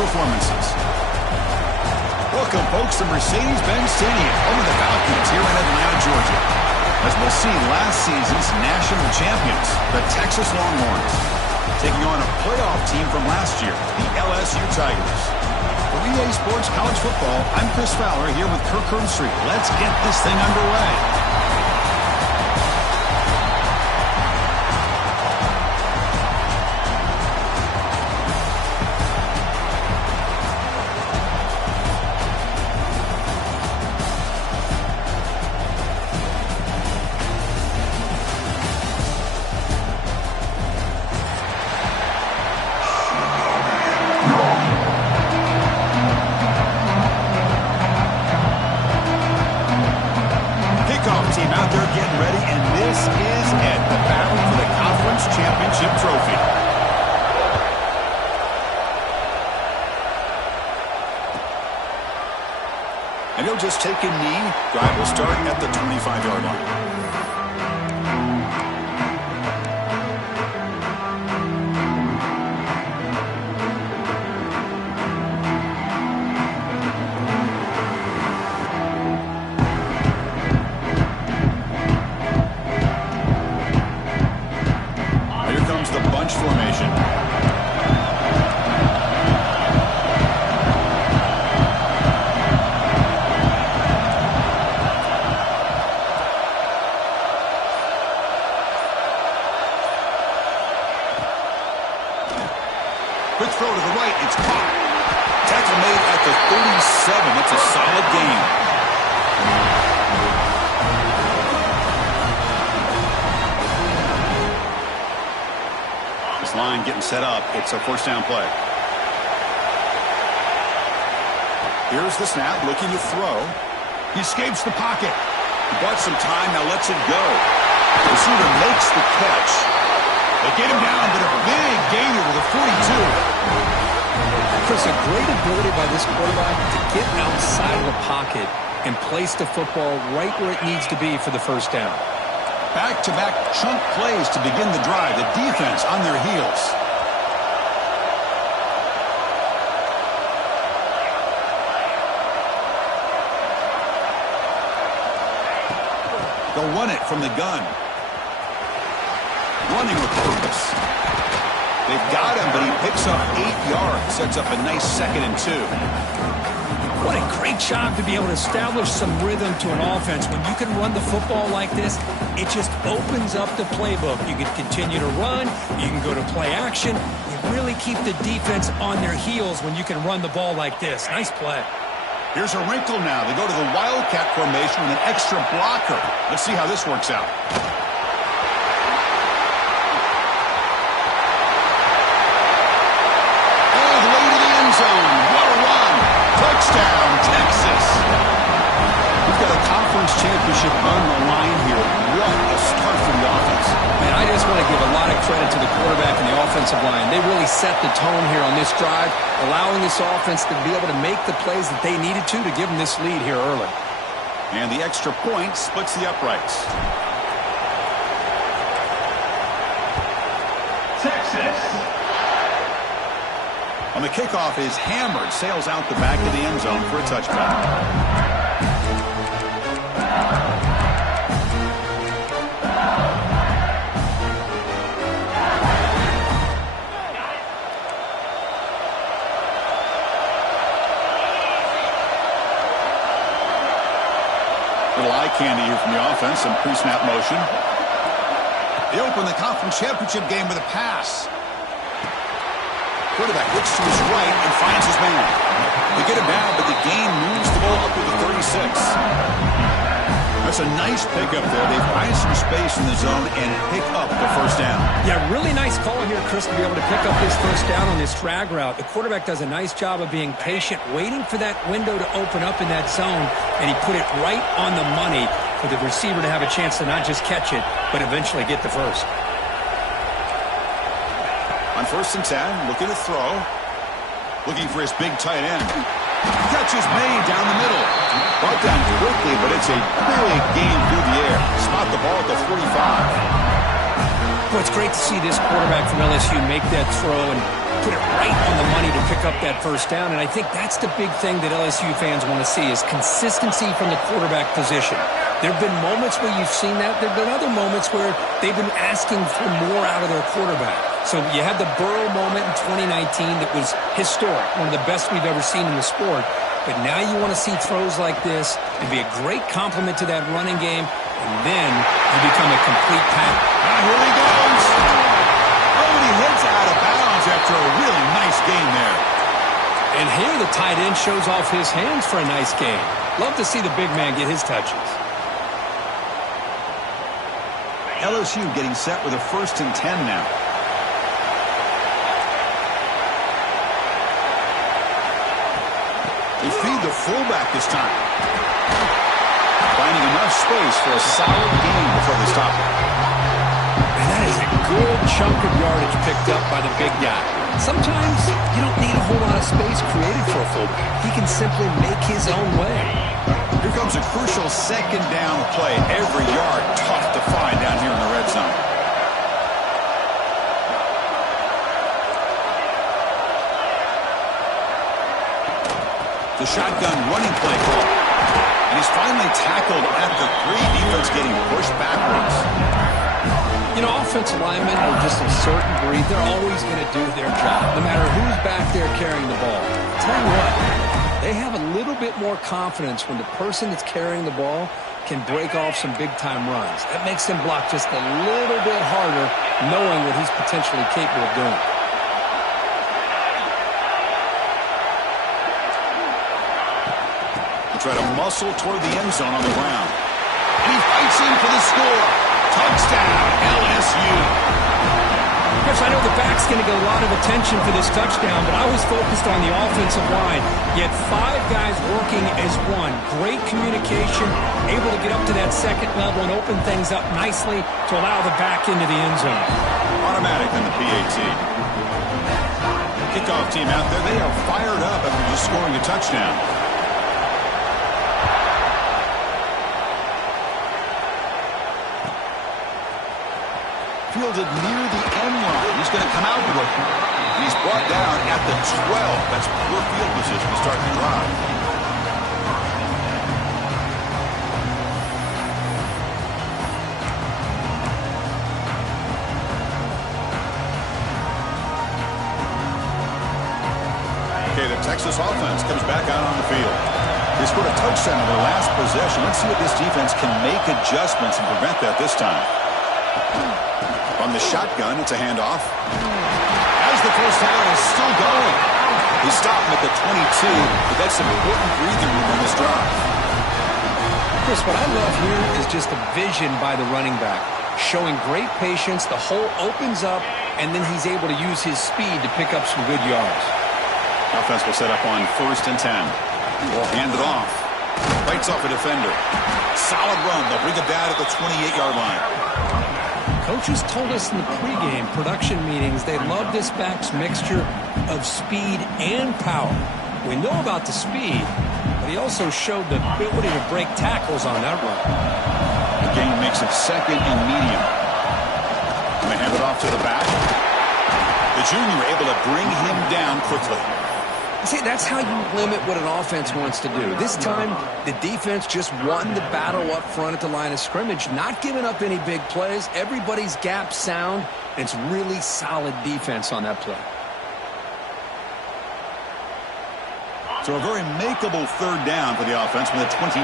performances. Welcome, folks, to Mercedes-Benz Stadium, home of the Falcons here in Atlanta, Georgia. As we'll see, last season's national champions, the Texas Longhorns, taking on a playoff team from last year, the LSU Tigers. For EA Sports College Football, I'm Chris Fowler here with Kirk Herbstreit. Let's get this thing underway. Team out there getting ready, and this is it, the battle for the conference championship trophy. And he'll just take a knee. Drive will start at the 25-yard line. Formation. Quick throw to the right. It's caught. Tackle made at the 37. That's a solid gain. Line getting set up. It's a first down play. Here's the snap, looking to throw. He escapes the pocket. He bought some time, now lets it go. The receiver makes the catch. They get him down, but a big gainer to the 42. Chris, a great ability by this quarterback to get outside of the pocket and place the football right where it needs to be for the first down. Back-to-back chunk plays to begin the drive. The defense on their heels. They'll run it from the gun. Running with purpose. They've got him, but he picks up 8 yards. Sets up a nice 2nd and 2. What a great job to be able to establish some rhythm to an offense. When you can run the football like this, it just opens up the playbook. You can continue to run. You can go to play action. You really keep the defense on their heels when you can run the ball like this. Nice play. Here's a wrinkle now. They go to the Wildcat formation with an extra blocker. Let's see how this works out. All the way to the end zone. What a run. Touchdown, Texas. We've got a conference championship on the line here. What a start for the offense. Man, I just want to give a lot of credit to the quarterback and the offensive line. They really set the tone here on this drive, allowing this offense to be able to make the plays that they needed to give them this lead here early. And the extra point splits the uprights. Texas. On the kickoff is hammered, sails out the back of the end zone for a touchback. Little eye candy here from the offense, some pre-snap motion. They open the conference championship game with a pass. Quarterback looks to his right and finds his man. They get him down, but the gain moves the ball up to the 36. That's a nice pickup there. They find some space in the zone and pick up the first down. Yeah, really nice call here, Chris, to be able to pick up this first down on this drag route. The quarterback does a nice job of being patient, waiting for that window to open up in that zone, and he put it right on the money for the receiver to have a chance to not just catch it, but eventually get the first. On 1st and 10, looking to throw. Looking for his big tight end. Catch is made down the middle. Brought down quickly, but it's a big gain through the air. Spot the ball at the 45. Well, it's great to see this quarterback from LSU make that throw and put it right on the money to pick pick up that first down, and I think that's the big thing that LSU fans want to see is consistency from the quarterback position. There have been moments where you've seen that. There have been other moments where they've been asking for more out of their quarterback. So you had the Burrow moment in 2019 that was historic, one of the best we've ever seen in the sport. But now you want to see throws like this and be a great complement to that running game, and then you become a complete pack. Here he goes. Oh, and he heads out of bounds after a really nice game there. And here the tight end shows off his hands for a nice game. Love to see the big man get his touches. LSU getting set with a 1st and 10 now. They feed the fullback this time. Finding enough space for a solid gain before they stop it. And that is a good chunk of yardage picked up by the big guy. Sometimes you don't need a whole lot of space created for a fullback. He can simply make his own way. Here comes a crucial 2nd down play. Every yard tough to find down here in the red zone. The shotgun running play call. And he's finally tackled at the 3. Defense getting pushed backwards. You know, offensive linemen are just a certain breed. They're always going to do their job, no matter who's back there carrying the ball. Tell you what, they have a little bit more confidence when the person that's carrying the ball can break off some big-time runs. That makes them block just a little bit harder, knowing what he's potentially capable of doing. Try to muscle toward the end zone on the ground. And he fights in for the score. Touchdown, LSU. Chris, I know the back's going to get a lot of attention for this touchdown, but I was focused on the offensive line. You had 5 guys working as one. Great communication, able to get up to that 2nd level and open things up nicely to allow the back into the end zone. Automatic in the PAT. Kickoff team out there, they are fired up after just scoring a touchdown. Fielded near the end line. He's going to come out with it. He's brought down at the 12. That's poor field position to start the drive. Okay, the Texas offense comes back out on the field. They scored a touchdown in their last possession. Let's see if this defense can make adjustments and prevent that this time. On the shotgun, it's a handoff. As the first down is still going. He stopped him at the 22, but that's some important breather room on this drive. Chris, what I love here is just the vision by the running back. Showing great patience, the hole opens up, and then he's able to use his speed to pick up some good yards. Offense will set up on 1st and 10. Will hand it off. Bites off a defender. Solid run. They'll bring it down at the 28-yard line. Coaches told us in the pregame production meetings they love this back's mixture of speed and power. We know about the speed, but he also showed the ability to break tackles on that run. The game makes it 2nd and medium. And they hand it off to the back. The junior able to bring him down quickly. See, that's how you limit what an offense wants to do. This time, the defense just won the battle up front at the line of scrimmage, not giving up any big plays. Everybody's gap sound, and it's really solid defense on that play. So a very makeable 3rd down for the offense with a 29.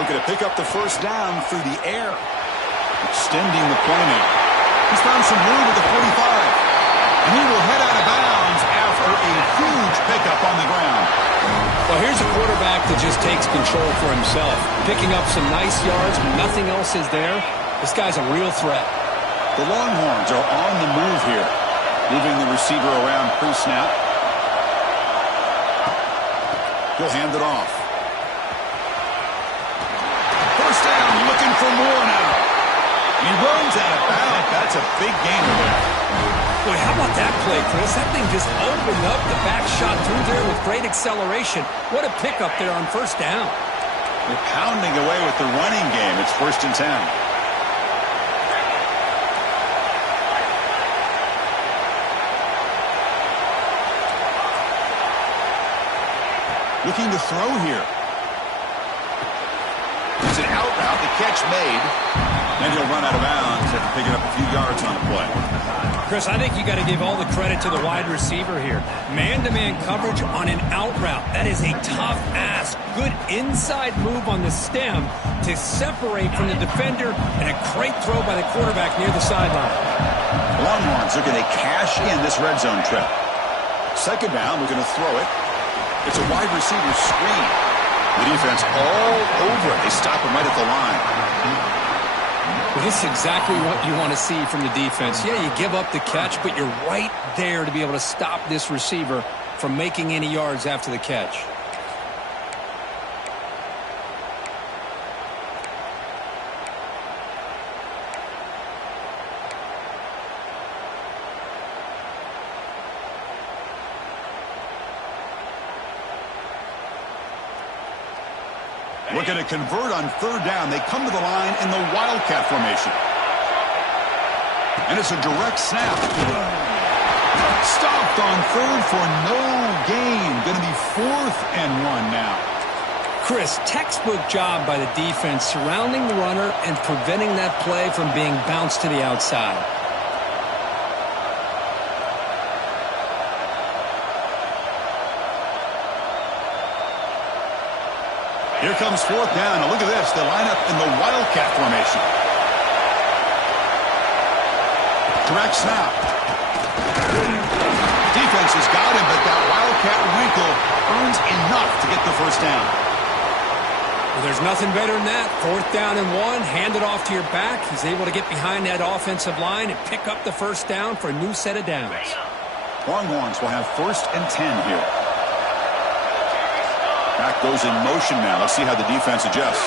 Looking to pick up the first down through the air. Extending the play now. He's found some room at the 45. And he will head out of bounds after a huge pickup on the ground. Well, here's a quarterback that just takes control for himself. Picking up some nice yards when nothing else is there. This guy's a real threat. The Longhorns are on the move here. Moving the receiver around pre-snap. He'll hand it off. First down, looking for more now. He runs out of bounds. That's a big gainer there. Boy, how about that play, Chris? That thing just opened up. The back shot through there with great acceleration. What a pickup there on first down. They're pounding away with the running game. It's 1st and 10. Looking to throw here. It's an out route. The catch made. And he'll run out of bounds after picking up a few yards on the play. Chris, I think you got to give all the credit to the wide receiver here. Man-to-man coverage on an out route. That is a tough ask. Good inside move on the stem to separate from the defender, and a great throw by the quarterback near the sideline. Longhorns looking to cash in this red zone trip. Second down, we're going to throw it. It's a wide receiver screen. The defense all over it. They stop him right at the line. Well, this is exactly what you want to see from the defense. Yeah, you give up the catch, but you're right there to be able to stop this receiver from making any yards after the catch. Looking to convert on third down. They come to the line in the Wildcat formation. And it's a direct snap. Stopped on third for no gain. Going to be 4th and 1 now. Chris, textbook job by the defense surrounding the runner and preventing that play from being bounced to the outside. Here comes 4th down. Now look at this. They line up in the Wildcat formation. Direct snap. Defense has got him, but that Wildcat wrinkle earns enough to get the first down. Well, there's nothing better than that. 4th down and 1. Hand it off to your back. He's able to get behind that offensive line and pick up the first down for a new set of downs. Longhorns will have 1st and 10 here. Back goes in motion now. Let's see how the defense adjusts.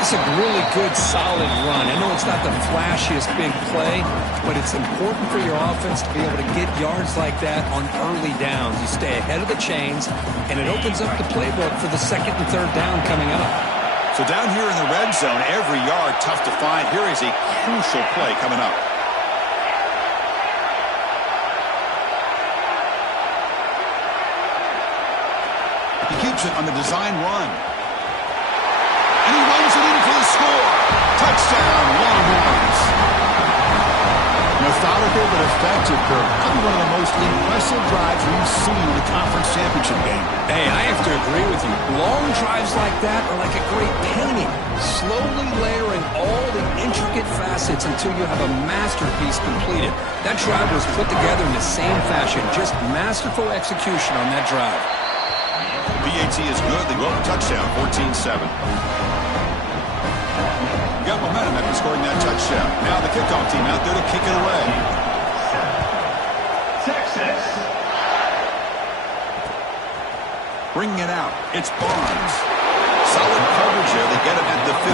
It's a really good, solid run. I know it's not the flashiest big play, but it's important for your offense to be able to get yards like that on early downs. You stay ahead of the chains, and it opens up the playbook for the 2nd and 3rd down coming up. So down here in the red zone, every yard tough to find. Here is a crucial play coming up. He keeps it on the design run. And he runs it in for the score. Touchdown, Longhorns. Methodical but effective, Kirk. Probably one of the most impressive drives we've seen in a conference championship game. Hey, I have to agree with you. Long drives like that are like a great painting. Slowly layering all the intricate facets until you have a masterpiece completed. That drive was put together in the same fashion. Just masterful execution on that drive. PAT is good. They go up a touchdown, 14-7. Got momentum after scoring that touchdown. Now the kickoff team out there to kick it away. Texas. Bringing it out. It's Barnes. Solid coverage there. They get him at the 15.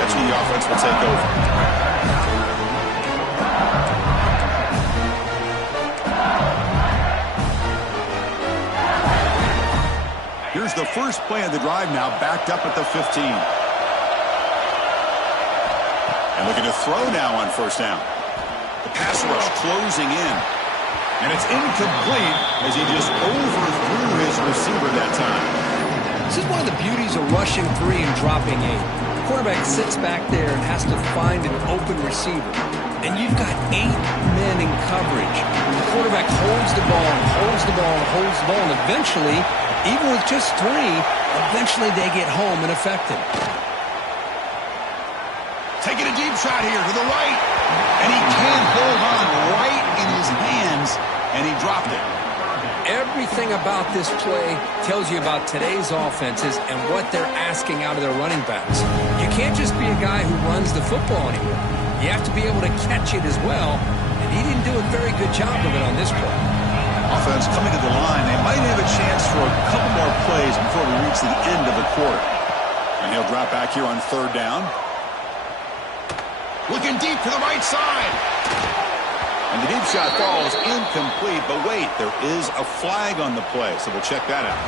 That's when the offense will take over. Here's the first play of the drive now, backed up at the 15. And looking to throw now on 1st down. The pass rush closing in. And it's incomplete as he just overthrew his receiver that time. This is one of the beauties of rushing 3 and dropping 8. The quarterback sits back there and has to find an open receiver. And you've got 8 men in coverage. The quarterback holds the ball and holds the ball and holds the ball. And eventually, even with just 3, eventually they get home and affect him. Taking a deep shot here to the right. And he can't hold on right in his hands. And he dropped it. Everything about this play tells you about today's offenses and what they're asking out of their running backs. You can't just be a guy who runs the football anymore. You have to be able to catch it as well. And he didn't do a very good job of it on this play. Offense coming to the line. They might have a chance for a couple more plays before we reach the end of the quarter. And he'll drop back here on 3rd down. Looking deep to the right side. And the deep shot falls incomplete. But wait, there is a flag on the play, so we'll check that out.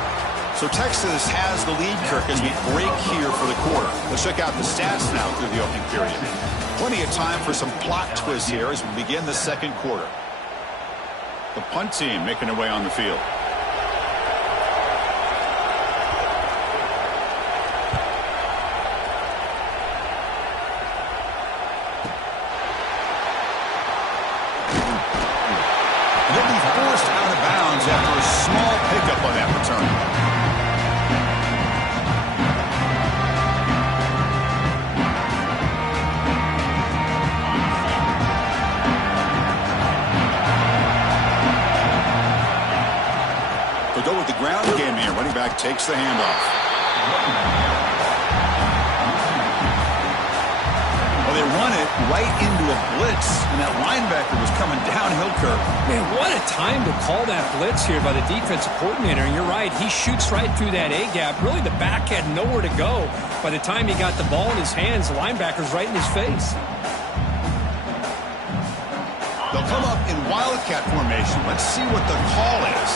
So Texas has the lead, Kirk, as we break here for the quarter. Let's check out the stats now through the opening period. Plenty of time for some plot twists here as we begin the 2nd quarter. The punt team making their way on the field. They'll be forced out of bounds after a small pickup on that return. They'll go with the ground game here. Running back takes the handoff. Well, they run it right into a blitz, and that linebacker was coming downhill curve. Man, what a time to call that blitz here by the defensive coordinator. And you're right, he shoots right through that A-gap. Really, the back had nowhere to go. By the time he got the ball in his hands, the linebacker's right in his face. They'll come up in wildcat formation. Let's see what the call is.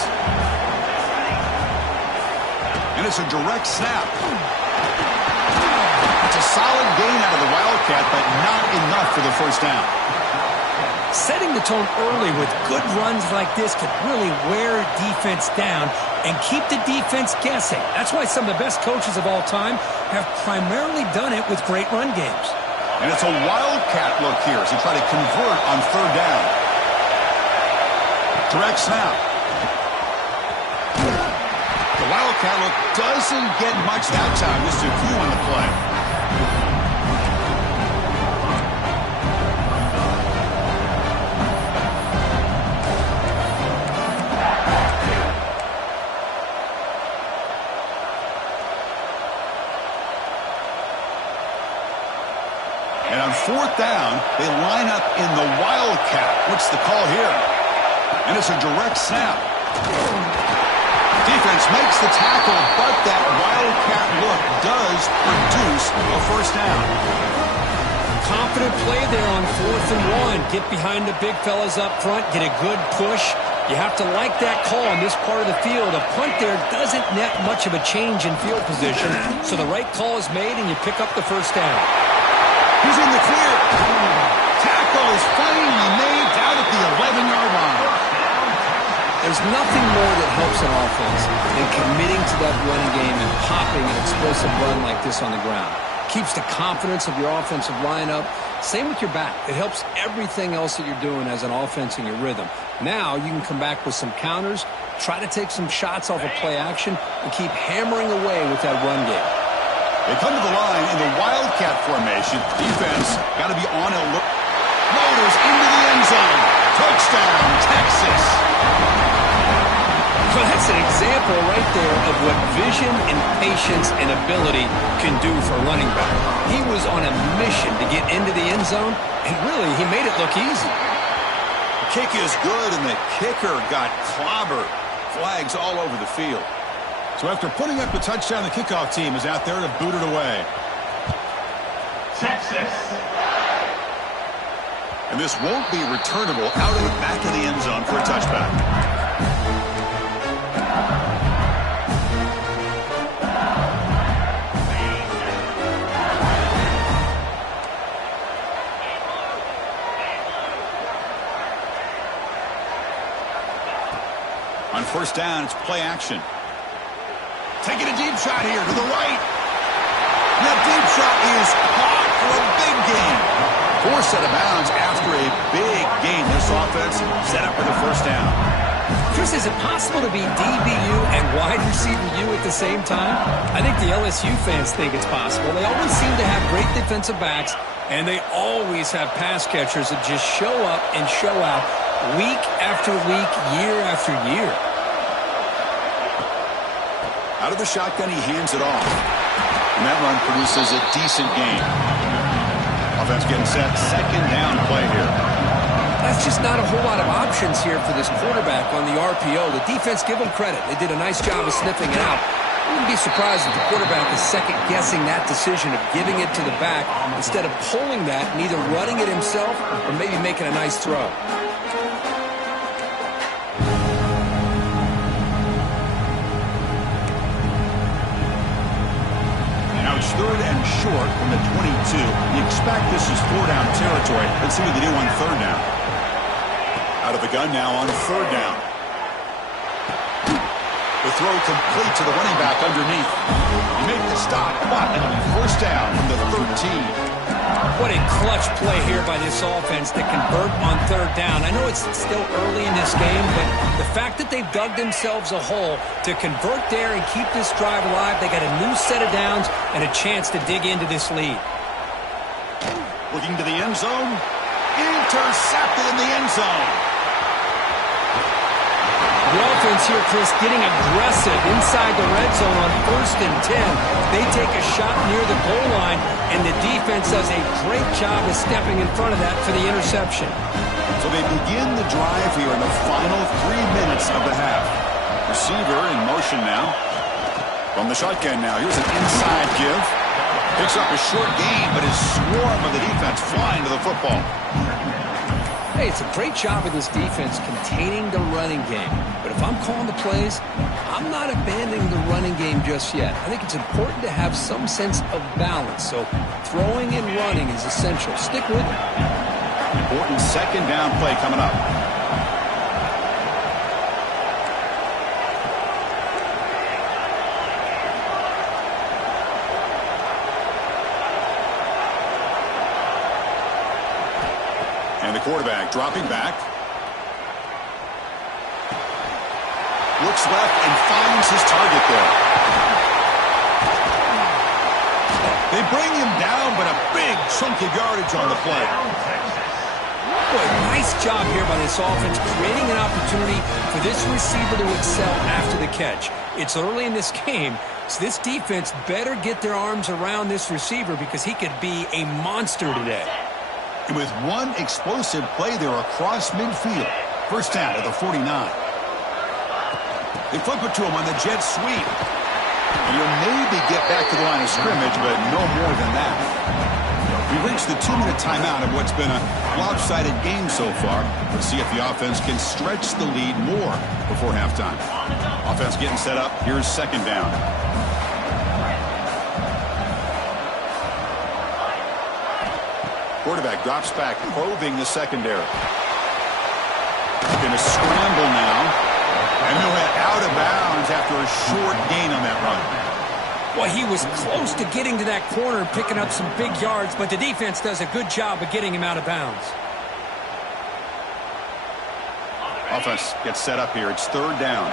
And it's a direct snap. It's a solid gain out of the wildcat, but not enough for the first down. Setting the tone early with good runs like this can really wear defense down and keep the defense guessing. That's why some of the best coaches of all time have primarily done it with great run games. And it's a wildcat look here as they try to convert on third down. Direct snap. The wildcat look doesn't get much that time. Just a few on the play. And on fourth down, they line up in the wildcat. What's the call here? And it's a direct snap. Defense makes the tackle, but that wildcat look does produce a first down. Confident play there on 4th and 1. Get behind the big fellas up front, get a good push. You have to like that call in this part of the field. A punt there doesn't net much of a change in field position, so the right call is made and you pick up the first down. He's in the clear. Tackle is finally made down at the 11-yard line. There's nothing more that helps an offense than committing to that running game and popping an explosive run like this on the ground. Keeps the confidence of your offensive lineup. Same with your back. It helps everything else that you're doing as an offense in your rhythm. Now you can come back with some counters, try to take some shots off of play action, and keep hammering away with that run game. They come to the line in the wildcat formation. Defense got to be on alert. Motors into the end zone. Touchdown, Texas. Well, that's an example right there of what vision and patience and ability can do for a running back. He was on a mission to get into the end zone, and really, he made it look easy. The kick is good, and the kicker got clobbered. Flags all over the field. So after putting up the touchdown, the kickoff team is out there to boot it away. Texas. And this won't be returnable out of the back of the end zone for a touchback. On first down, it's play action. Taking a deep shot here to the right. And that deep shot is caught for a big gain. Forced out of bounds after a big gain. This offense set up for the first down. Chris, is it possible to be DBU and wide receiver U at the same time? I think the LSU fans think it's possible. They always seem to have great defensive backs, and they always have pass catchers that just show up and show out week after week, year after year. Out of the shotgun, he hands it off. And that run produces a decent gain. Offense getting set. Second down play here. That's just not a whole lot of options here for this quarterback on the RPO. The defense, give them credit. They did a nice job of sniffing it out. I wouldn't be surprised if the quarterback is second-guessing that decision of giving it to the back instead of pulling that and either running it himself or maybe making a nice throw. It's third and short from the 22. You expect this is four-down territory. Let's see what they do on third down. Out of the gun now on third down. The throw complete to the running back underneath. He made the stop, but it'll be first down from the 13. What a clutch play here by this offense to convert on third down. I know it's still early in this game, but the fact that they've dug themselves a hole to convert there and keep this drive alive, they got a new set of downs and a chance to dig into this lead. Looking to the end zone. Intercepted in the end zone. The offense here, Chris, getting aggressive inside the red zone on 1st and 10. They take a shot near the goal line, and the defense does a great job of stepping in front of that for the interception. So they begin the drive here in the final 3 minutes of the half. Receiver in motion now. From the shotgun now. Here's an inside give. Picks up a short gain, but his swarm of the defense flying to the football. Hey, it's a great job of this defense containing the running game. But if I'm calling the plays, I'm not abandoning the running game just yet. I think it's important to have some sense of balance. So throwing and running is essential. Stick with it. Important second down play coming up. And the quarterback dropping back. Looks left and finds his target there. They bring him down, but a big chunk of yardage on the play. Boy, nice job here by this offense, creating an opportunity for this receiver to excel after the catch. It's early in this game, so this defense better get their arms around this receiver because he could be a monster today. And with one explosive play there across midfield. First down at the 49. They flip it to him on the jet sweep. And he'll maybe get back to the line of scrimmage, but no more than that. We've reached the 2-minute timeout of what's been a lopsided game so far. Let's see if the offense can stretch the lead more before halftime. Offense getting set up. Here's second down. Quarterback drops back, probing the secondary. Going to scramble now. And he'll head out of bounds after a short gain on that run. Well, he was close to getting to that corner and picking up some big yards, but the defense does a good job of getting him out of bounds. Offense gets set up here. It's third down.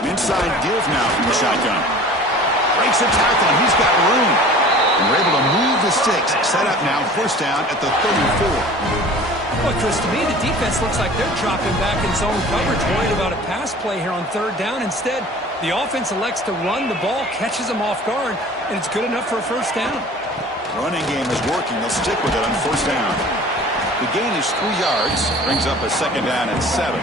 An inside give now from the shotgun. Breaks the tackle, and he's got room. And we're able to move the sticks. Set up now, first down at the 34. Well, Chris, to me, the defense looks like they're dropping back in zone coverage, worried about a pass play here on third down. Instead, the offense elects to run the ball, catches them off guard, and it's good enough for a first down. Running game is working. They'll stick with it on first down. The gain is 3 yards. Brings up a second down at 7.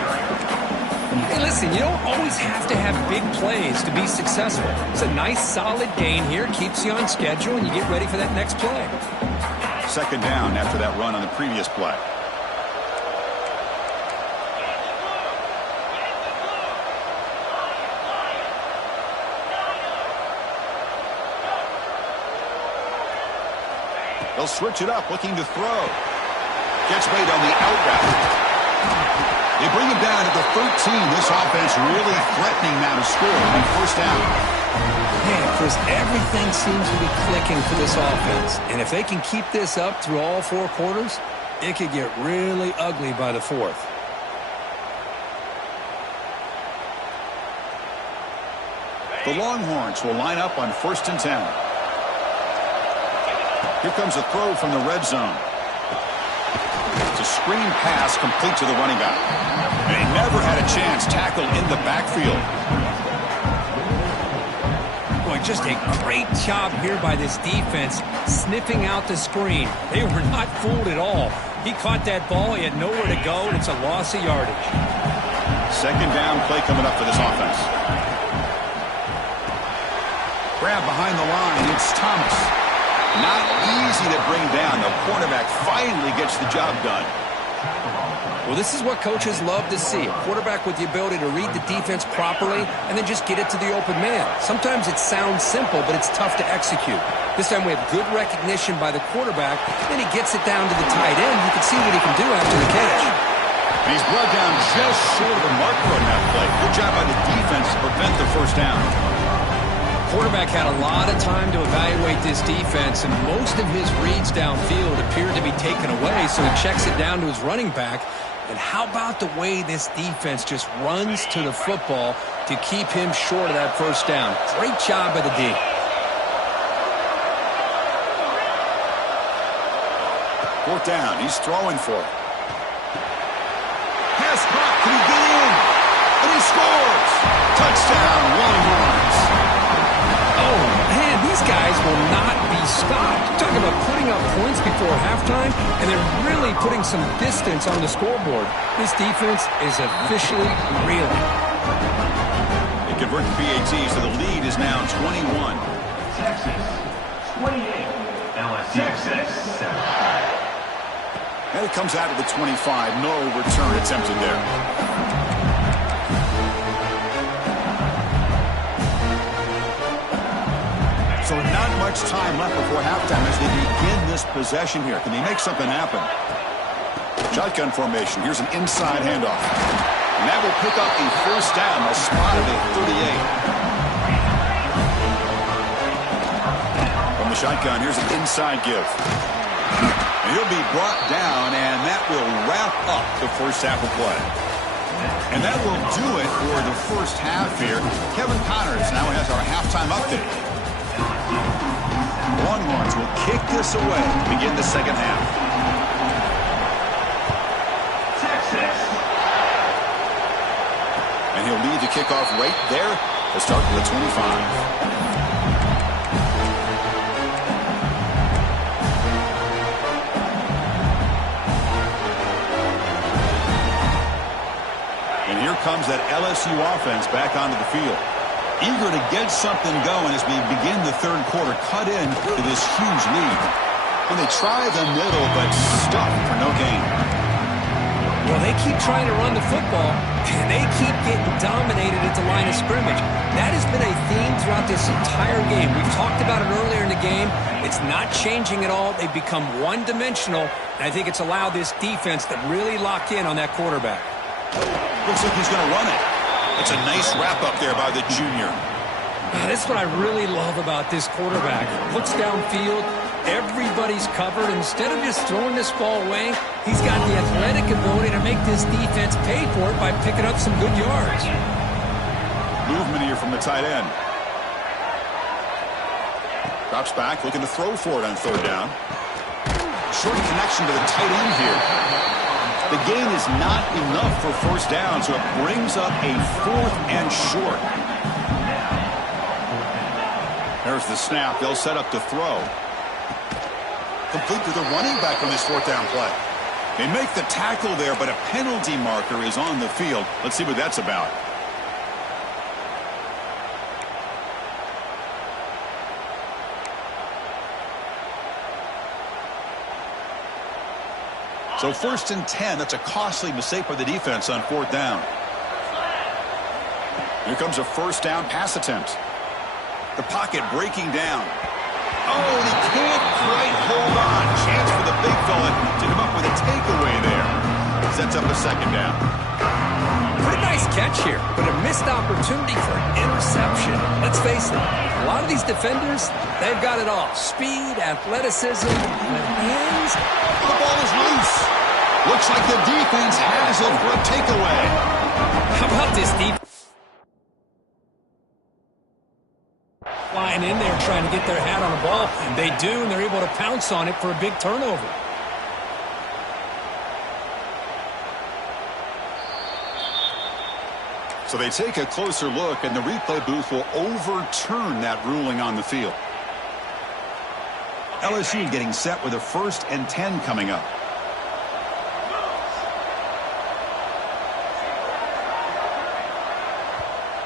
Hey, listen, you don't always have to have big plays to be successful. It's a nice, solid gain here. Keeps you on schedule, and you get ready for that next play. Second down after that run on the previous play. They'll switch it up, looking to throw. Gets made on the outback. They bring him down at the 13. This offense really threatening now to score. It'll be first down. Man, Chris, everything seems to be clicking for this offense. And if they can keep this up through all 4 quarters, it could get really ugly by the 4th. The Longhorns will line up on 1st and 10. Here comes a throw from the red zone. It's a screen pass complete to the running back. And he never had a chance tackled in the backfield. Boy, just a great job here by this defense, sniffing out the screen. They were not fooled at all. He caught that ball. He had nowhere to go, and it's a loss of yardage. Second down play coming up for this offense. Grab behind the line. It's Thomas. Not easy to bring down. The cornerback finally gets the job done. Well, this is what coaches love to see. A quarterback with the ability to read the defense properly and then just get it to the open man. Sometimes it sounds simple, but it's tough to execute. This time we have good recognition by the quarterback. Then he gets it down to the tight end. You can see what he can do after the catch. And he's brought down just short of the marker on that play. Good job by the defense to prevent the first down. Quarterback had a lot of time to evaluate this defense, and most of his reads downfield appeared to be taken away, so he checks it down to his running back. And how about the way this defense just runs to the football to keep him short of that first down? Great job by the D. Fourth down. He's throwing for it. Pass caught. Can he get in? And he scores. Touchdown, Longhorns. Oh, man, these guys will not be stopped. Talk about putting up points before halftime, and they're really putting some distance on the scoreboard. This defense is officially reeling. They convert the PATs, so the lead is now 21. Texas, 28. LSU, 7. And it comes out of the 25. No return attempted there. So not much time left before halftime as they begin this possession here. Can they make something happen? Shotgun formation. Here's an inside handoff. And that will pick up a first down. They'll spot it at 38. From the shotgun, here's an inside give. And he'll be brought down, and that will wrap up the first half of play. And that will do it for the first half here. Kevin Connors now has our halftime update. Longhorns will kick this away to begin the second half. Texas. And he'll lead the kickoff right there to start with the 25. And here comes that LSU offense back onto the field. Eager to get something going as we begin the third quarter, cut in to this huge lead. And they try the middle, but stuck for no gain. Well, they keep trying to run the football, and they keep getting dominated at the line of scrimmage. That has been a theme throughout this entire game. We've talked about it earlier in the game. It's not changing at all. They've become one-dimensional, and I think it's allowed this defense to really lock in on that quarterback. Looks like he's going to run it. It's a nice wrap-up there by the junior. This is what I really love about this quarterback. Looks downfield. Everybody's covered. Instead of just throwing this ball away, he's got the athletic ability to make this defense pay for it by picking up some good yards. Movement here from the tight end. Drops back, looking to throw for it on third down. Short connection to the tight end here. The gain is not enough for first down, so it brings up a 4th and short. There's the snap. They'll set up to throw. Complete to the running back on this 4th down play. They make the tackle there, but a penalty marker is on the field. Let's see what that's about. So 1st and 10, that's a costly mistake by the defense on 4th down. Here comes a first down pass attempt. The pocket breaking down. Oh, and he can't quite hold on. Chance for the big fella to come up with a takeaway there. Sets up a second down. Pretty nice catch here, but a missed opportunity for an interception. Let's face it, a lot of these defenders, they've got it all. Speed, athleticism, and hands. The ball is loose. Looks like the defense has it for a takeaway. How about this defense? Flying in there trying to get their hat on the ball. They do, and they're able to pounce on it for a big turnover. So they take a closer look, and the replay booth will overturn that ruling on the field. LSU getting set with a 1st and 10 coming up.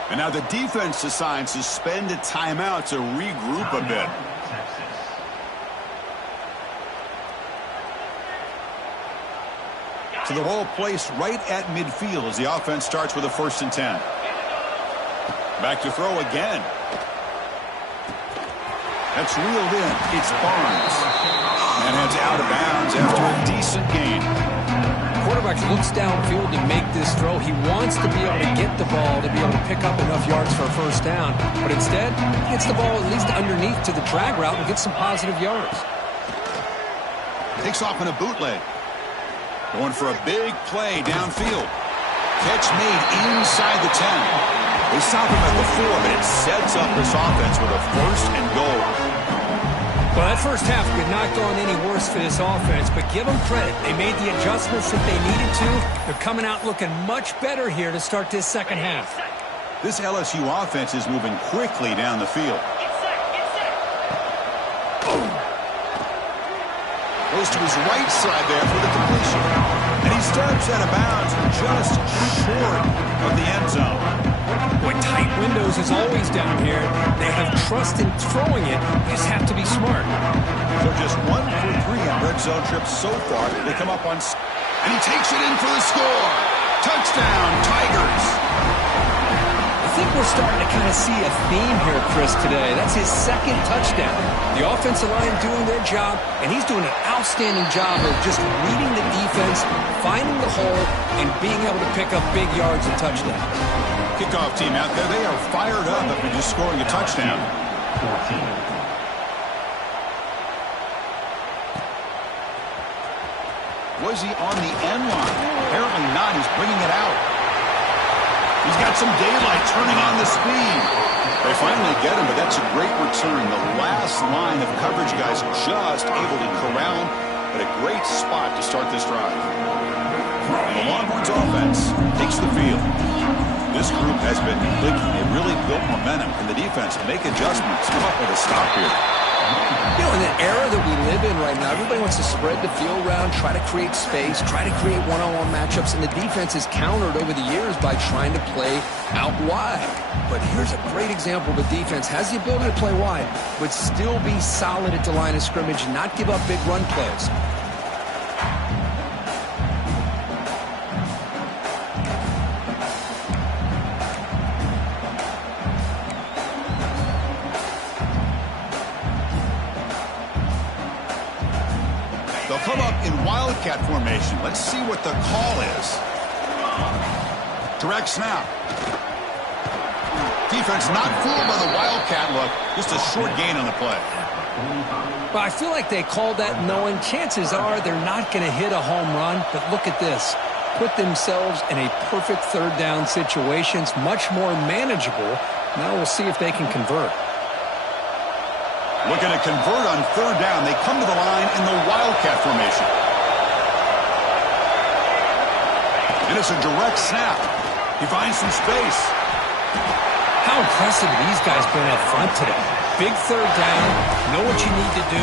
And now the defense decides to spend a timeout to regroup a bit. So the ball placed right at midfield as the offense starts with a 1st and 10. Back to throw again. That's reeled in. It's Barnes. And it's out of bounds after a decent gain. Quarterback looks downfield to make this throw. He wants to be able to get the ball to be able to pick up enough yards for a 1st down. But instead, he gets the ball at least underneath to the drag route and gets some positive yards. Takes off in a bootleg. Going for a big play downfield. Catch made inside the 10. They stop him at the 4, but it sets up this offense with a 1st and goal. Well, that first half could not go on any worse for this offense, but give them credit. They made the adjustments that they needed to. They're coming out looking much better here to start this second half. This LSU offense is moving quickly down the field. Goes to his right side there for the completion. And he steps out of bounds just short of the end zone. Boy, tight windows is always down here. They have trust in throwing it. You just have to be smart. So just 1 for 3 on red zone trips so far. They come up on... And he takes it in for the score. Touchdown, Tigers. I think we're starting to kind of see a theme here, Chris, today. That's his 2nd touchdown. The offensive line doing their job, and he's doing an outstanding job of just reading the defense, finding the hole, and being able to pick up big yards and touchdowns. Kickoff team out there, they are fired up after just scoring a touchdown. 14. Was he on the end line? Apparently not. He's bringing it out. He's got some daylight turning on the speed. They finally get him, but that's a great return. The last line of coverage guys just able to corral him, but a great spot to start this drive. And the Longhorns offense takes the field. This group has been clicking. They really built momentum, and the defense make adjustments. Come up with a stop here. You know, in the era that we live in right now, everybody wants to spread the field around, try to create space, try to create one-on-one matchups, and the defense is countered over the years by trying to play out wide. But here's a great example of a defense has the ability to play wide, but still be solid at the line of scrimmage and not give up big run plays. They'll come up in wildcat formation. Let's see what the call is. Direct snap. Defense not fooled by the wildcat look. Just a short gain on the play. But I feel like they called that knowing chances are they're not going to hit a home run. But look at this. Put themselves in a perfect 3rd down situation. It's much more manageable. Now we'll see if they can convert. Looking to convert on 3rd down. They come to the line in the wildcat formation. And it's a direct snap. He finds some space. How impressive these guys been up front today. Big 3rd down. Know what you need to do.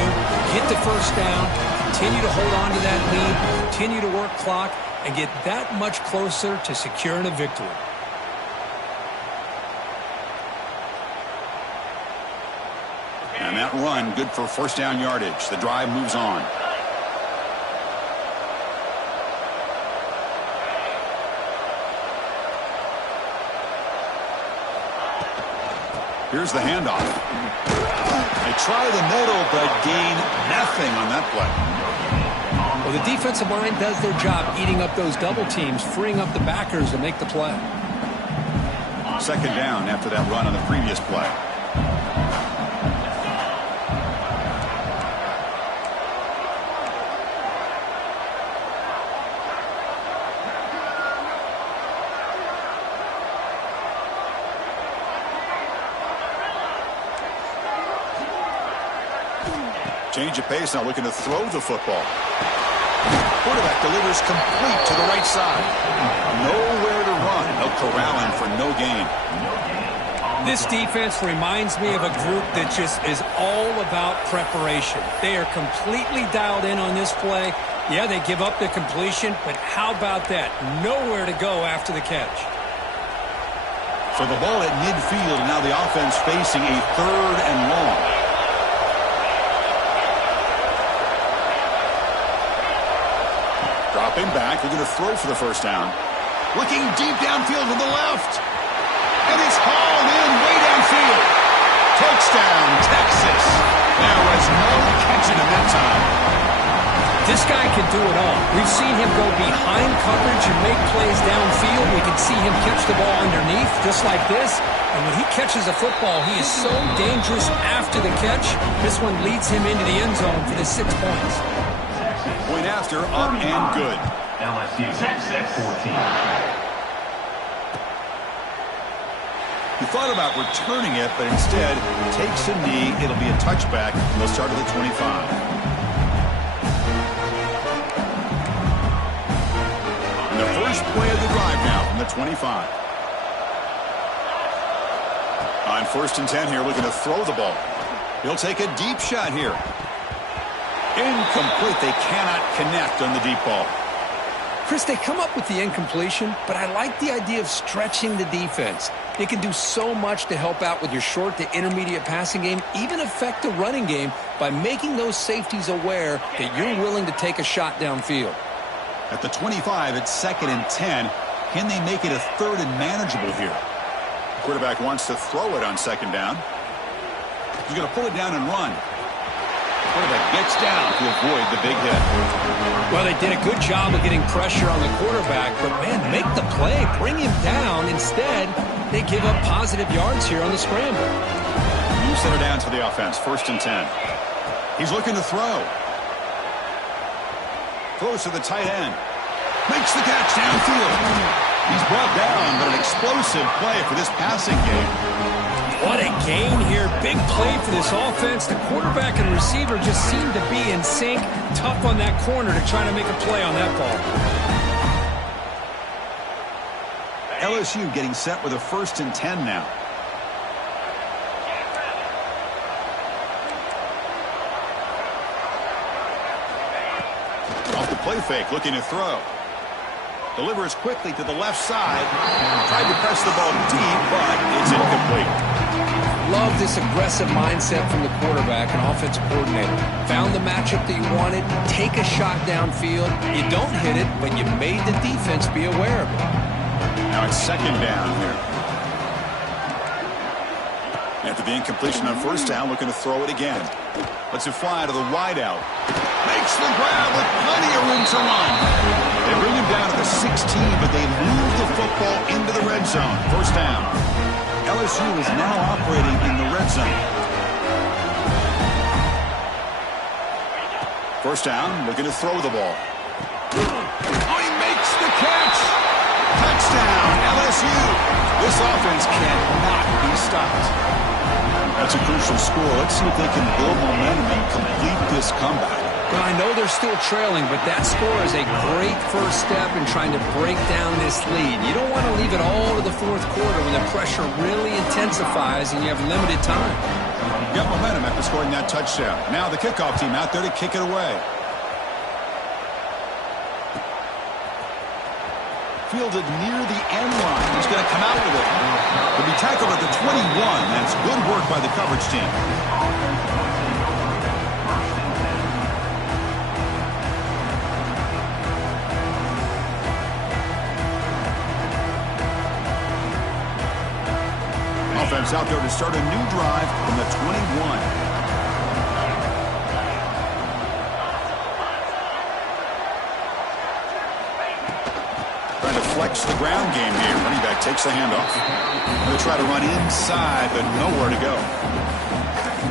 Get the 1st down. Continue to hold on to that lead. Continue to work clock. And get that much closer to securing a victory. And that run, good for 1st down yardage. The drive moves on. Here's the handoff. They try the middle, but gain nothing on that play. Well, the defensive line does their job eating up those double teams, freeing up the backers to make the play. 2nd down after that run on the previous play. Change of pace now, looking to throw the football. Quarterback delivers complete to the right side. Nowhere to run. They'll corral him for no gain. This defense reminds me of a group that just is all about preparation. They are completely dialed in on this play. Yeah, they give up the completion, but how about that? Nowhere to go after the catch. So the ball at midfield, now the offense facing a 3rd and long. Dropping back, they're going to throw for the first down. Looking deep downfield to the left. And it's hauled in way downfield. Touchdown, Texas. There was no catching him that time. This guy can do it all. We've seen him go behind coverage and make plays downfield. We can see him catch the ball underneath, just like this. And when he catches a football, he is so dangerous after the catch. This one leads him into the end zone for the 6 points. Point after, up and good. LSU, Texas, 14. He thought about returning it, but instead takes a knee. It'll be a touchback. They'll start at the 25. The first play of the drive now from the 25. On 1st and 10 here, looking to throw the ball. He'll take a deep shot here. Incomplete. They cannot connect on the deep ball. Chris, they come up with the incompletion, but I like the idea of stretching the defense. It can do so much to help out with your short to intermediate passing game, even affect the running game by making those safeties aware that you're willing to take a shot downfield. At the 25, it's 2nd and 10. Can they make it a 3rd and manageable here? The quarterback wants to throw it on 2nd down. He's going to pull it down and run. The quarterback gets down to avoid the big hit. Well, they did a good job of getting pressure on the quarterback, but, man, make the play. Bring him down. Instead, they give up positive yards here on the scramble. New center downs for the offense. 1st and 10. He's looking to throw. Throws to the tight end. Makes the catch downfield. He's brought down, but an explosive play for this passing game. What a gain here. Big play for this offense. The quarterback and receiver just seem to be in sync. Tough on that corner to try to make a play on that ball. LSU getting set with a 1st and 10 now. Off the play fake, looking to throw. Delivers quickly to the left side. Tried to press the ball deep, but it's incomplete. Love this aggressive mindset from the quarterback and offensive coordinator. Found the matchup that you wanted. Take a shot downfield. You don't hit it, but you made the defense be aware of it. Now it's 2nd down here. After the incompletion on 1st down, looking to throw it again. Lets it fly to the wideout. Makes the grab with plenty of room to run. They bring him down to the 16, but they move the football into the red zone. 1st down. LSU is now operating in the red zone. 1st down, looking to throw the ball. Oh, he makes the catch. Touchdown, LSU. This offense cannot be stopped. That's a crucial score. Let's see if they can build momentum and complete this comeback. Well, I know they're still trailing, but that score is a great first step in trying to break down this lead. You don't want to leave it all to the 4th quarter when the pressure really intensifies and you have limited time. Got momentum after scoring that touchdown. Now the kickoff team out there to kick it away. Fielded near the end line. He's going to come out with it. He'll be tackled at the 21. That's good work by the coverage team. Offense out there to start a new drive from the 21. Trying to flex the ground game here. Running back takes the handoff. Going to try to run inside, but nowhere to go.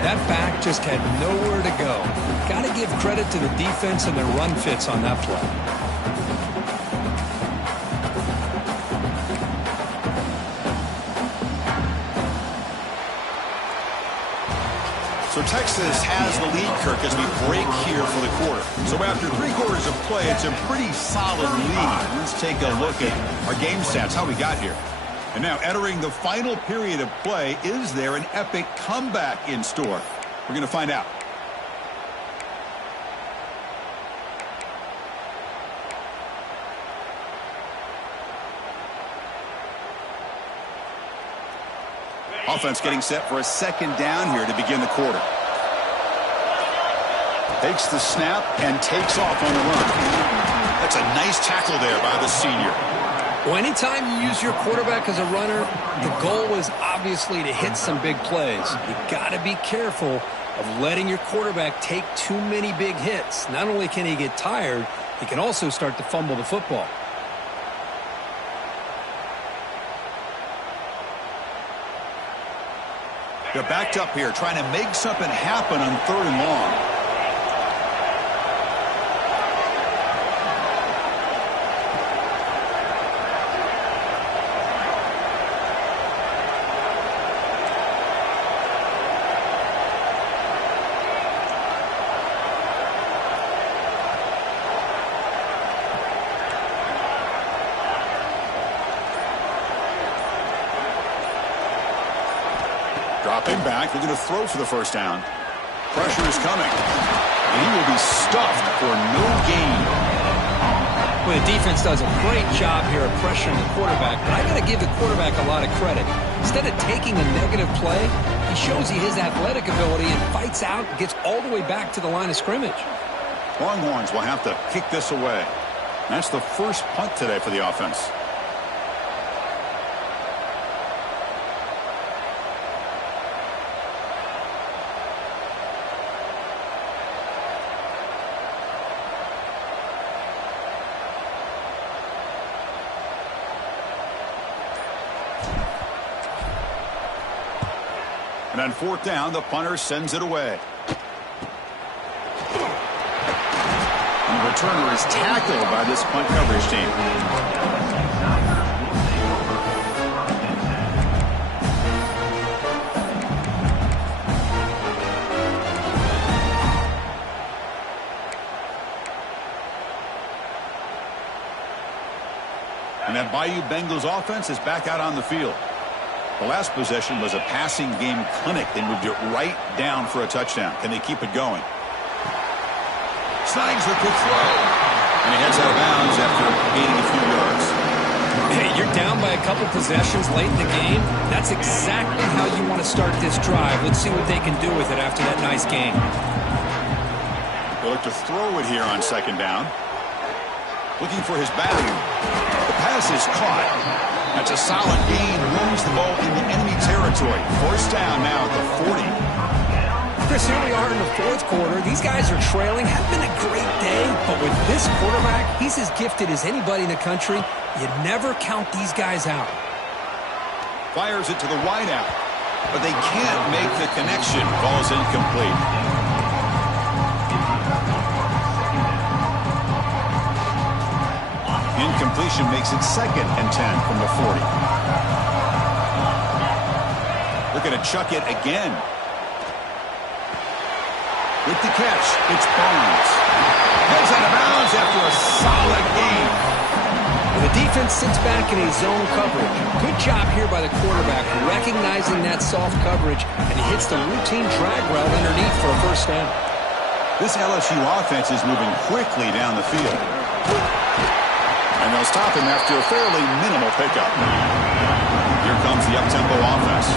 That back just had nowhere to go. Got to give credit to the defense and their run fits on that play. So Texas has the lead, Kirk, as we break here for the quarter. So after 3 quarters of play, it's a pretty solid lead. Let's take a look at our game stats, how we got here. And now entering the final period of play, is there an epic comeback in store? We're going to find out. Offense getting set for a 2nd down here to begin the quarter. Takes the snap and takes off on the run. That's a nice tackle there by the senior. Well, anytime you use your quarterback as a runner, the goal is obviously to hit some big plays. You got to be careful of letting your quarterback take too many big hits. Not only can he get tired, he can also start to fumble the football. They're backed up here, trying to make something happen on 3rd and long. Dropping back, looking to throw for the first down. Pressure is coming. And he will be stuffed for no gain. Well, the defense does a great job here of pressuring the quarterback, but I got to give the quarterback a lot of credit. Instead of taking a negative play, he shows you his athletic ability and fights out and gets all the way back to the line of scrimmage. Longhorns will have to kick this away. That's the first punt today for the offense. And on 4th down, the punter sends it away. And the returner is tackled by this punt coverage team. And that Bayou Bengals offense is back out on the field. The last possession was a passing game clinic. They moved it right down for a touchdown. Can they keep it going? Snags the quick throw. And he heads out of bounds after gaining a few yards. Hey, you're down by a couple possessions late in the game. That's exactly how you want to start this drive. Let's see what they can do with it after that nice game. They look to throw it here on 2nd down. Looking for his back. The pass is caught. That's a solid gain. Moves the ball into enemy territory. 1st down now at the 40. Chris, here we are in the 4th quarter. These guys are trailing. Hasn't been a great day, but with this quarterback, he's as gifted as anybody in the country. You never count these guys out. Fires it to the wideout, but they can't make the connection. Ball's incomplete. Incompletion makes it 2nd and 10 from the 40. They're going to chuck it again. With the catch, it's Barnes. Heads out of bounds after a solid game. And the defense sits back in a zone coverage. Good job here by the quarterback recognizing that soft coverage, and he hits the routine drag route underneath for a 1st down. This LSU offense is moving quickly down the field. And they'll stop him after a fairly minimal pickup. Here comes the up-tempo offense.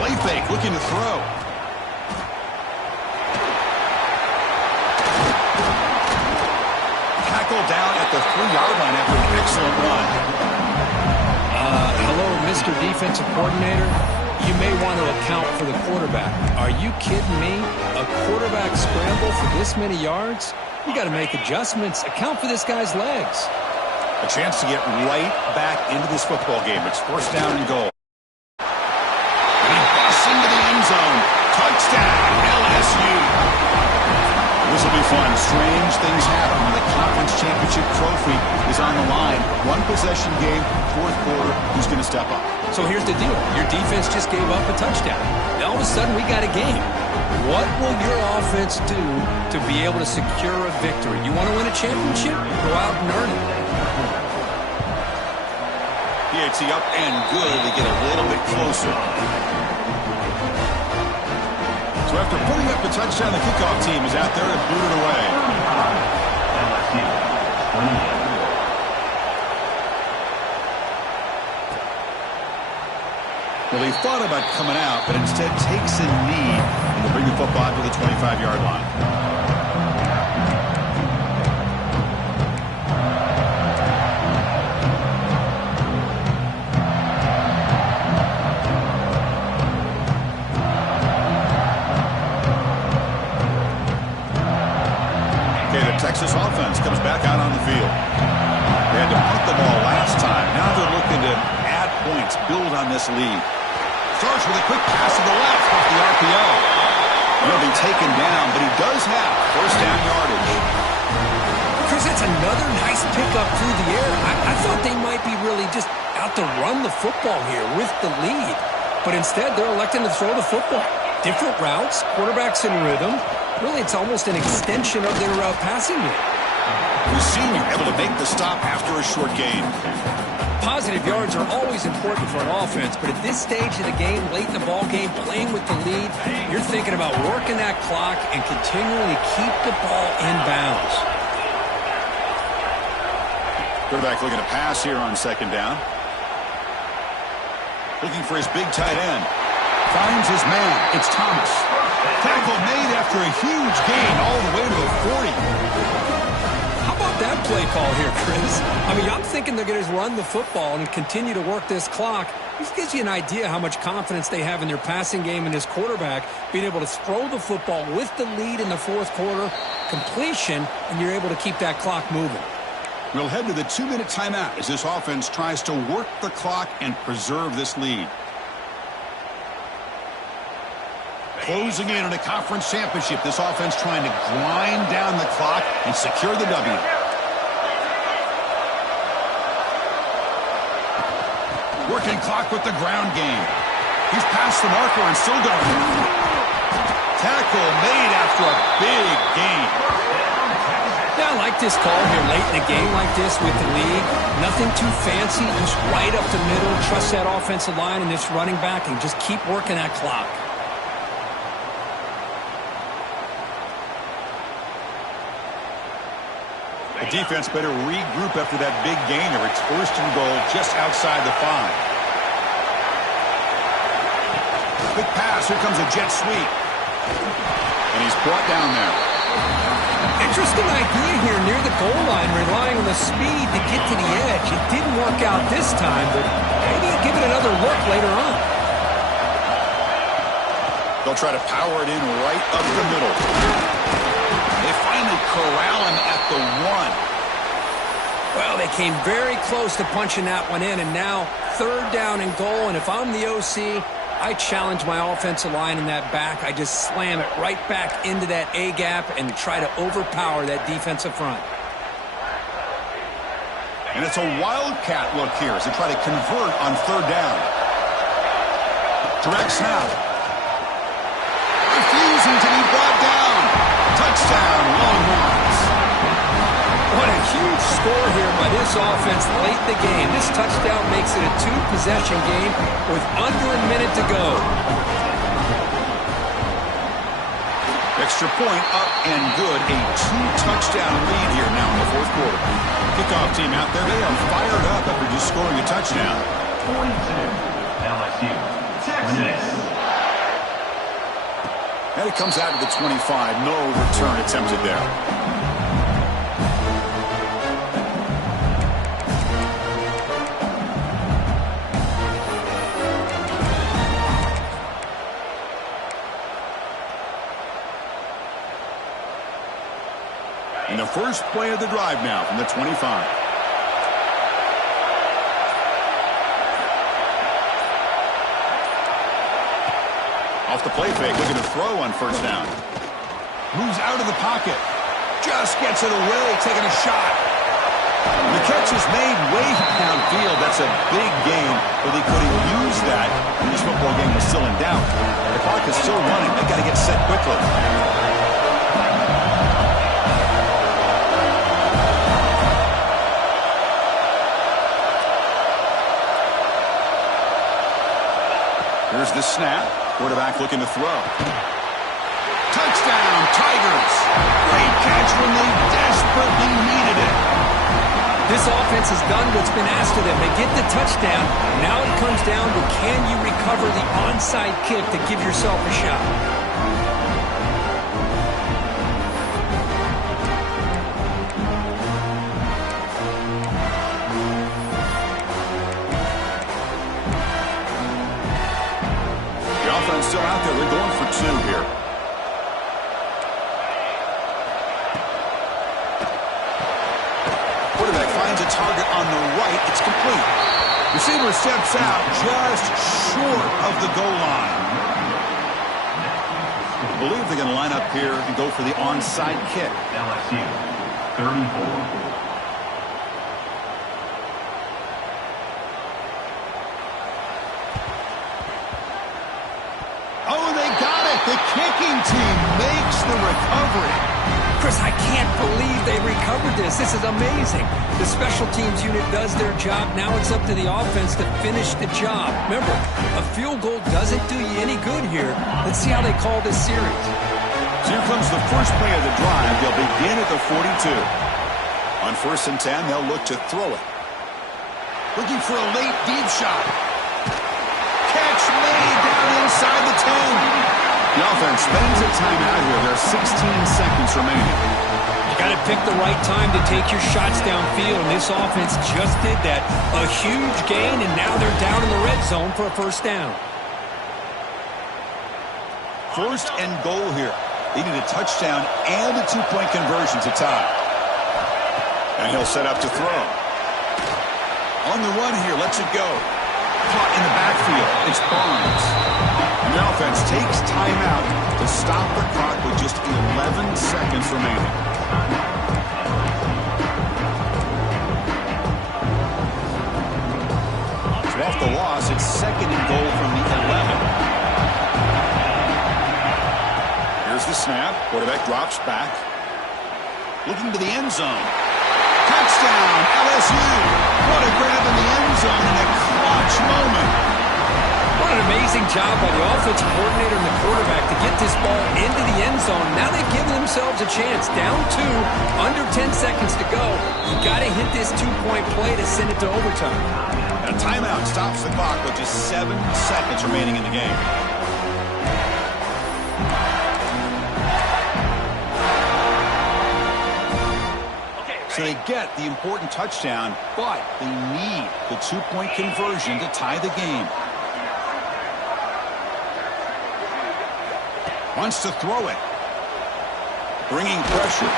Play fake, looking to throw. Tackle down at the 3-yard line after an excellent run. Hello, Mr. Defensive Coordinator. You may want to account for the quarterback. Are you kidding me? A quarterback scramble for this many yards? You got to make adjustments. Account for this guy's legs. A chance to get right back into this football game. It's 1st down and goal. And he busts into the end zone. Touchdown, LSU. This will be fun. Strange things happen when the conference championship trophy is on the line. 1-possession game, 4th quarter. Who's going to step up? So here's the deal. Your defense just gave up a touchdown. Now all of a sudden we got a game. What will your offense do to be able to secure a victory? You want to win a championship? Go out and earn it. PAT up and good to get a little bit closer. So after putting up the touchdown, the kickoff team is out there and boot it away. Well, he thought about coming out, but instead takes a knee and will bring the football to the 25-yard line. Okay, the Texas offense comes back out on the field. They had to punt the ball last time. Now they're looking to add points, build on this lead. Starts with a quick pass to the left off the RPO. He'll be taken down, but he does have first down yardage. Chris, that's another nice pickup through the air. I thought they might be really just out to run the football here with the lead. But instead, they're electing to throw the football. Different routes, quarterbacks in rhythm. Really, it's almost an extension of their passing game. The senior able to make the stop after a short gain. Positive yards are always important for an offense, but at this stage of the game, late in the ball game, playing with the lead, you're thinking about working that clock and continuing to keep the ball in bounds. Quarterback looking to pass here on second down. Looking for his big tight end. Finds his man. It's Thomas. Tackle made after a huge gain all the way to the 40. How about that play call here, Chris? I mean, I'm thinking they're going to run the football and continue to work this clock. This gives you an idea how much confidence they have in their passing game and this quarterback being able to throw the football with the lead in the fourth quarter, completion, and you're able to keep that clock moving. We'll head to the 2-minute timeout as this offense tries to work the clock and preserve this lead. Closing in on a conference championship, this offense trying to grind down the clock and secure the W. Working clock with the ground game. He's past the marker and still going. Tackle made after a big gain. Yeah, I like this call here late in a game like this with the lead. Nothing too fancy, just right up the middle. Trust that offensive line and this running back and just keep working that clock. The defense better regroup after that big gainer. It's first and goal just outside the 5. Quick pass. Here comes a jet sweep. And he's brought down there. Interesting idea here near the goal line, relying on the speed to get to the edge. It didn't work out this time, but maybe give it another look later on. They'll try to power it in right up the middle. They finally corral him at the 1. Well, they came very close to punching that one in, and now third down and goal. And if I'm the OC, I challenge my offensive line in that back. I just slam it right back into that A gap and try to overpower that defensive front. And it's a wildcat look here as they try to convert on third down. Direct snap. Refusing to be brought down. Touchdown, Longhorns. What a huge score here by this offense late in the game. This touchdown makes it a 2-possession game with under a minute to go. Extra point up and good. A 2-touchdown lead here now in the fourth quarter. Kickoff team out there. They are fired up after just scoring a touchdown. 42, LSU, Texas. And it comes out to the 25. No return attempted there. And the first play of the drive now from the 25. Off the play fake, looking to throw on first down. Moves out of the pocket. Just gets it away, taking a shot. The catch is made way downfield. That's a big gain, but they could have used that when this football game was still in doubt. The clock is still running. They got to get set quickly. Here's the snap. Quarterback looking to throw. Touchdown, Tigers. Great catch when they desperately needed it. This offense has done what's been asked of them. They get the touchdown. Now it comes down to, can you recover the onside kick to give yourself a shot? The offense still out there. They're going for 2 here. Quarterback finds a target on the right. It's complete. Receiver steps out just short of the goal line. I believe they're going to line up here and go for the onside kick. LSU, 34. Oh, they got it. The kicking team makes the recovery. Chris, I can't believe they recovered this. This is amazing. The special teams unit does their job. Now it's up to the offense to finish the job. Remember, a field goal doesn't do you any good here. Let's see how they call this series. So here comes the first play of the drive. They'll begin at the 42. On 1st and 10, they'll look to throw it. Looking for a late deep shot. Catch made down inside the 10. The offense spends a timeout here. There are 16 seconds remaining. You got to pick the right time to take your shots downfield, and this offense just did that. A huge gain, and now they're down in the red zone for a first down. 1st and goal here. They need a touchdown and a 2-point conversion to tie. And he'll set up to throw. On the run here, lets it go. Caught in the backfield. It's Barnes. And the offense takes timeout to stop the clock with just 11 seconds remaining. So off the loss, it's 2nd and goal from the 11. Here's the snap. Quarterback drops back. Looking to the end zone. Touchdown, LSU. What a grab in the end zone in a clutch moment. What an amazing job by the offensive coordinator and the quarterback to get this ball into the end zone. Now they've given themselves a chance. Down 2, under 10 seconds to go. You got to hit this 2-point play to send it to overtime. A timeout stops the clock with just 7 seconds remaining in the game. So they get the important touchdown, but they need the 2-point conversion to tie the game. Wants to throw it. Bringing pressure.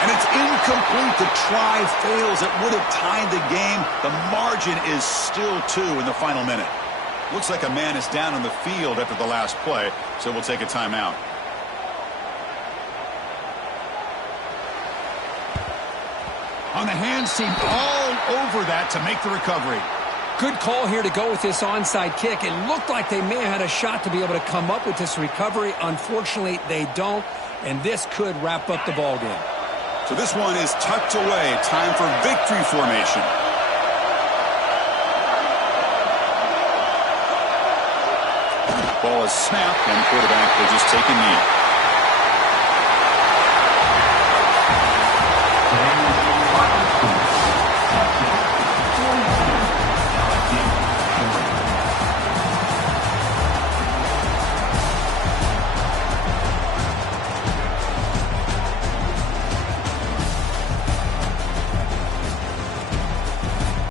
And it's incomplete. The try fails. It would have tied the game. The margin is still 2 in the final minute. Looks like a man is down on the field after the last play, so we'll take a timeout. On the hands team all over that to make the recovery. Good call here to go with this onside kick. It looked like they may have had a shot to be able to come up with this recovery. Unfortunately, they don't, and this could wrap up the ball game. So this one is tucked away. Time for victory formation. Ball is snapped, and the quarterback will just take a knee.